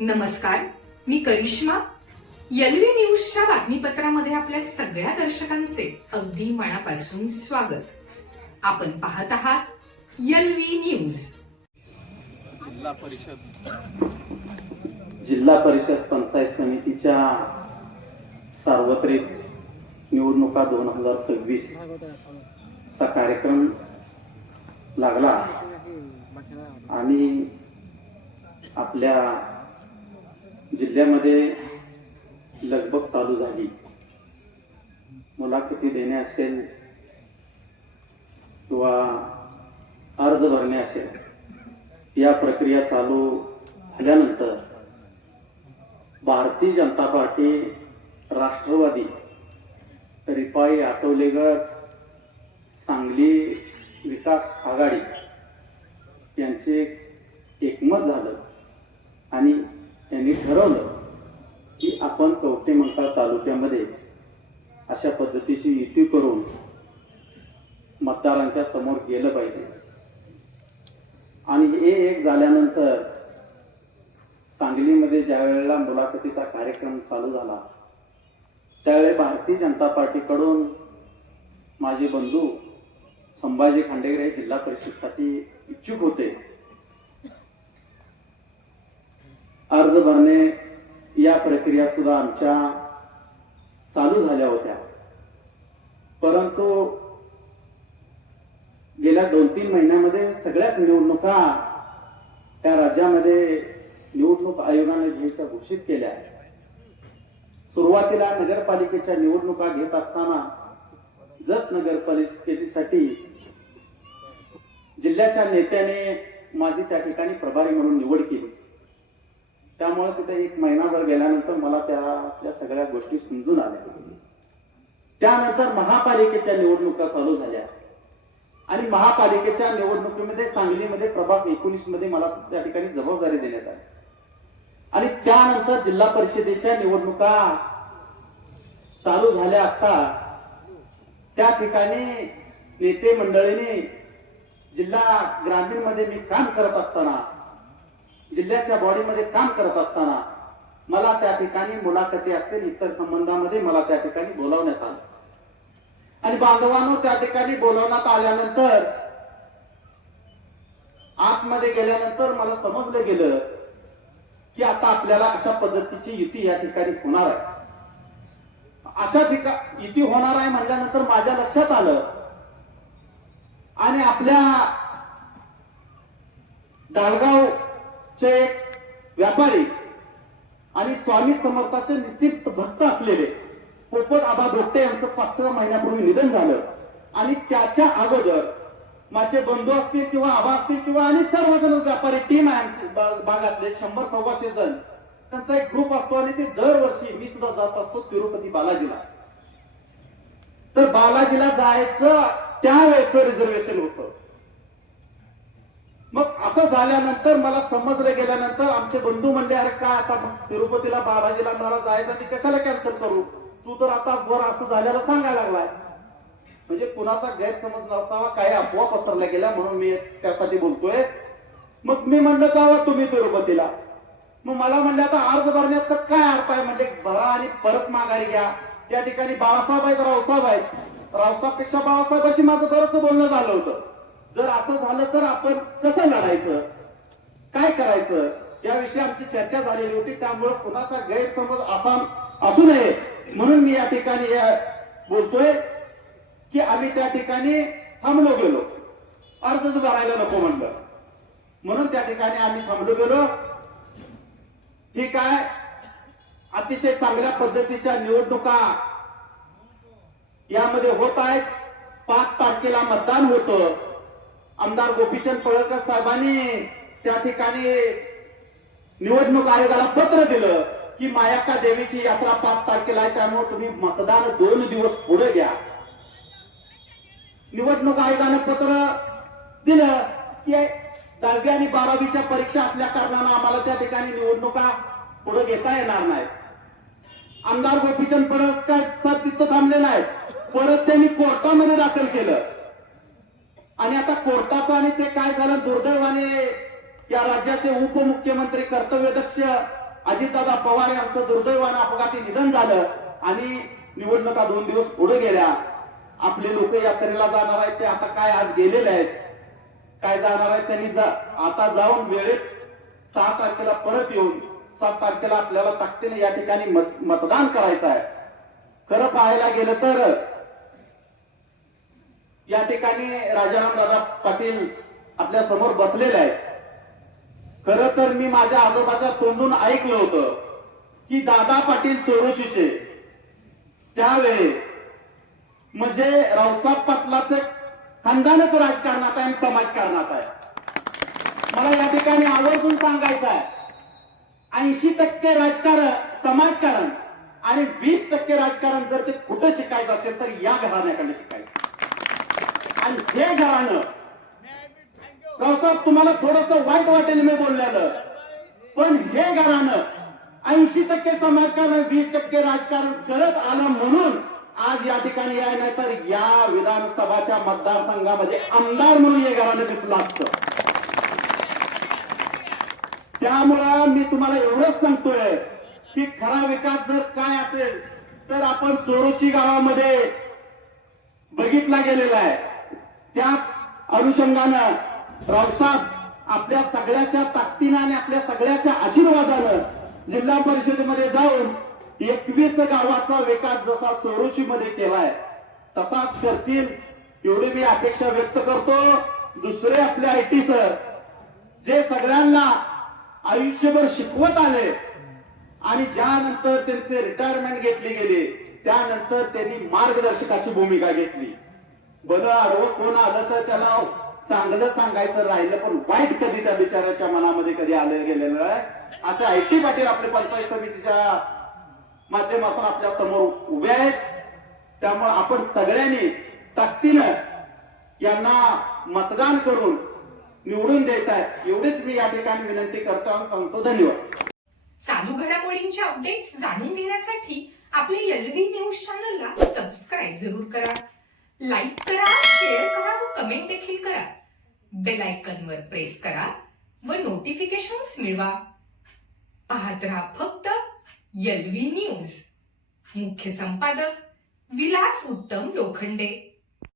नमस्कार, मी करिश्मा. एलव्ही न्यूजच्या बातमीपत्रामध्ये आपल्या सगळ्या दर्शकांचे अगदी मनापासून स्वागत. आपण पाहत आहात एलव्ही न्यूज. जिल्हा परिषद पंचायत समितीच्या सार्वत्रिक निवडणुका 2026 चा कार्यक्रम लागला आणि आपल्या जिल्ह्यामध्ये लगबग चालू झाली. मुलाखती देणे असेल किंवा अर्ज भरणे असेल, या प्रक्रिया चालू झाल्यानंतर भारतीय जनता पार्टी, राष्ट्रवादी, रिपाई, आठवले गट, सांगली विकास आघाडी यांचे एकमत झालं आणि त्यांनी ठरवलं की आपण कवठेमंकाळ तालुक्यामध्ये अशा पद्धतीची युती करून मतदारांच्या समोर गेलं पाहिजे. आणि हे एक झाल्यानंतर सांगलीमध्ये ज्या वेळेला मुलाखतीचा कार्यक्रम चालू झाला त्यावेळी भारतीय जनता पार्टीकडून माझे बंधू संभाजी खांडेकर हे जिल्हा परिषदसाठी इच्छुक होते. अर्ज भरणे या प्रक्रिया सुद्धा आमच्या चालू झाल्या होत्या, परंतु गेल्या 2-3 महिन्यामध्ये सगळ्याच निवडणुका त्या राज्यामध्ये निवडणूक आयोगाने घ्यायच्या घोषित केल्या. सुरुवातीला नगरपालिकेच्या निवडणुका घेत असताना जत नगरपालिकेसाठी जिल्ह्याच्या नेत्याने माझी त्या ठिकाणी प्रभारी म्हणून निवड केली. त्यामुळे तिथे 1 महिनाभर गेल्यानंतर मला त्या सगळ्या गोष्टी समजून आल्या. त्यानंतर महापालिकेच्या निवडणुका चालू झाल्या आणि महापालिकेच्या निवडणुकीमध्ये सांगलीमध्ये प्रभाग 19 मध्ये मला त्या ठिकाणी जबाबदारी देण्यात आली. आणि त्यानंतर जिल्हा परिषदेच्या निवडणुका चालू झाल्या असता त्या ठिकाणी नेते मंडळीने जिल्हा ग्रामीण मध्ये मी काम करत असताना, जिल्ह्याच्या बॉडीमध्ये काम करत असताना मला त्या ठिकाणी मुलाखती असतील, इतर संबंधामध्ये मला त्या ठिकाणी बोलावण्यात आलं. आणि बांधवांनो, त्या ठिकाणी बोलावण्यात आल्यानंतर आतमध्ये गेल्यानंतर मला समजलं गेलं की आता आपल्याला अशा पद्धतीची युती या ठिकाणी होणार आहे. अशा ठिकाणी युती होणार आहे म्हटल्यानंतर माझ्या लक्षात आलं आणि आपल्या दालगावचे व्यापारी आणि स्वामी समर्थाचे निश्चित भक्त असलेले पोपट आबा धोकटे यांचं 5-6 महिन्यापूर्वी निधन झालं. आणि त्याच्या अगोदर माझे बंधू असतील किंवा आबा असतील किंवा आणि सर्वजण व्यापारी टीम आहे भागातले 100-125 जण, त्यांचा एक ग्रुप असतो आणि ते दरवर्षी मी सुद्धा जात असतो तिरुपती बालाजीला. तर बालाजीला जायचं त्यावेळेचं रिझर्वेशन होतं. मग असं झाल्यानंतर मला समजलं गेल्यानंतर आमचे बंधू म्हणले, अरे काय आता तिरुपतीला बालाजीला मला जायचं, मी कशाला कॅन्सल करू, तू तर आता वर असं झालेलं सांगायला लागलाय. म्हणजे कुणाचा गैरसमज नसावा, काही अफवा पसरल्या गेल्या म्हणून मी त्यासाठी बोलतोय. मग मी म्हणलं जावा तुम्ही तिरुपतीला. मग मला म्हणले आता अर्ज भरण्यात तर काय अर्थ आहे, म्हणजे भरा आणि परत माघारी घ्या. त्या ठिकाणी बाळासाहेब आहेत, रावसाहेब आहेत, रावसाहेबपेक्षा बाळासाहेबाशी माझं बरंच बोलणं झालं होतं. जर असं झालं तर आपण कसं लढायचं, काय करायचं, याविषयी आमची चर्चा झालेली होती. त्यामुळे कुणाचा गैरसमज असा असू नये म्हणून मी या ठिकाणी बोलतोय की आम्ही त्या ठिकाणी थांबलो गेलो, अर्जच भरायला नको म्हणलं म्हणून त्या ठिकाणी आम्ही थांबलो गेलो. ठीक आहे, अतिशय चांगल्या पद्धतीच्या निवडणुका यामध्ये होत आहेत. 5 तारखेला मतदान होतं. आमदार गोपीचंद पडळकर साहेबांनी त्या ठिकाणी निवडणूक आयोगाला पत्र दिलं की मायाक्का देवीची यात्रा 5 तारखेला आहे, त्यामुळे तुम्ही मतदान 2 दिवस पुढे घ्या. निवडणूक आयोगाने पत्र दिलं की 10वी आणि 12वीच्या परीक्षा असल्या कारणानं आम्हाला त्या ठिकाणी निवडणुका पुढे घेता येणार नाही. आमदार गोपीचंद पडळकर तिथं थांबलेला आहे. परत त्यांनी कोर्टामध्ये दाखल केलं आणि आता कोर्टाचं आणि ते काय झालं, दुर्दैवाने या राज्याचे उपमुख्यमंत्री कर्तव्यदक्ष अजितदादा पवार यांचं दुर्दैवानं अपघाती निधन झालं आणि निवडणुका 2 दिवस पुढे गेल्या. आपले लोक यात्रेला जाणार आहेत ते आता काय आज गेलेले आहेत, काय जाणार आहेत त्यांनी आता जाऊन वेळेत 6 तारखेला परत येऊन 7 तारखेला आपल्याला ताकदीने या ठिकाणी मतदान करायचं आहे. खरं पाहायला गेलं तर या ठिकाणी राजाराम दादा पाटील आपल्या समोर बसलेले आहेत. खरं तर मी माझ्या आजोबाच्या तोंडून ऐकलं होतं की दादा पाटील चोरोचीचे त्यावेळी म्हणजे रावसाहेब पाटलाचं खानदानच राजकारणात आहे आणि समाजकारणात आहे. मला या ठिकाणी आवर्जून सांगायचं आहे 80% राजकारण समाजकारण आणि 20% राजकारण जर ते कुठं शिकायचं असेल तर या घराण्याकडे शिकायचं. आणि हे घराणं रावसाहेब तुम्हाला थोडस वाईट वाटेल मी बोललेलं, पण हे घराणं 80% समाजकारण 20% राजकारण करत आलं म्हणून आज या ठिकाणी याय नाही तर या विधानसभाच्या मतदारसंघामध्ये आमदार म्हणून हे घराणं दिसलं असतं. त्यामुळं मी तुम्हाला एवढंच सांगतोय की खरा विकास जर काय असेल तर आपण चोरोची गावामध्ये बघितला गेलेला आहे. त्याच अनुषंगानं रावसाहेब आपल्या सगळ्याच्या ताकदीनं आणि आपल्या सगळ्याच्या आशीर्वादानं जिल्हा परिषदेमध्ये जाऊन 21 गावाचा विकास जसा चोरोची मध्ये केलाय तसाच करतील एवढी मी अपेक्षा व्यक्त करतो. दुसरे आपले आयटी सर जे सगळ्यांना आयुष्यभर शिकवत आले आणि ज्यानंतर त्यांचे रिटायरमेंट घेतली गेली त्यानंतर त्यांनी मार्गदर्शकाची भूमिका घेतली. बरं आडवं कोण आलं तर त्याला चांगलं सांगायचं राहिलं पण वाईट कधी त्या बिचाराच्या मनामध्ये कधी आलं गेलेलं आहे. असे आयटी पाटील आपले पंचायत समितीच्या माध्यमातून आपल्या समोर उभे आहेत. त्यामुळे आपण सगळ्यांनी ताकदीनं यांना मतदान करून निवडून द्यायचं आहे एवढीच मी या ठिकाणी विनंती करतो आणि सांगतो. धन्यवाद. चालू घडामोडींचे अपडेट्स जाणून घेण्यासाठी आपल्या एलव्ही न्यूज चॅनलला सबस्क्राईब जरूर करा, लाईक करा, शेअर करा व कमेंट देखील करा. बेल आयकॉनवर प्रेस करा व नोटिफिकेशन्स मिळवा. पाहत रहा फक्त एलव्ही न्यूज. मुख्य संपादक विलास उत्तम लोखंडे.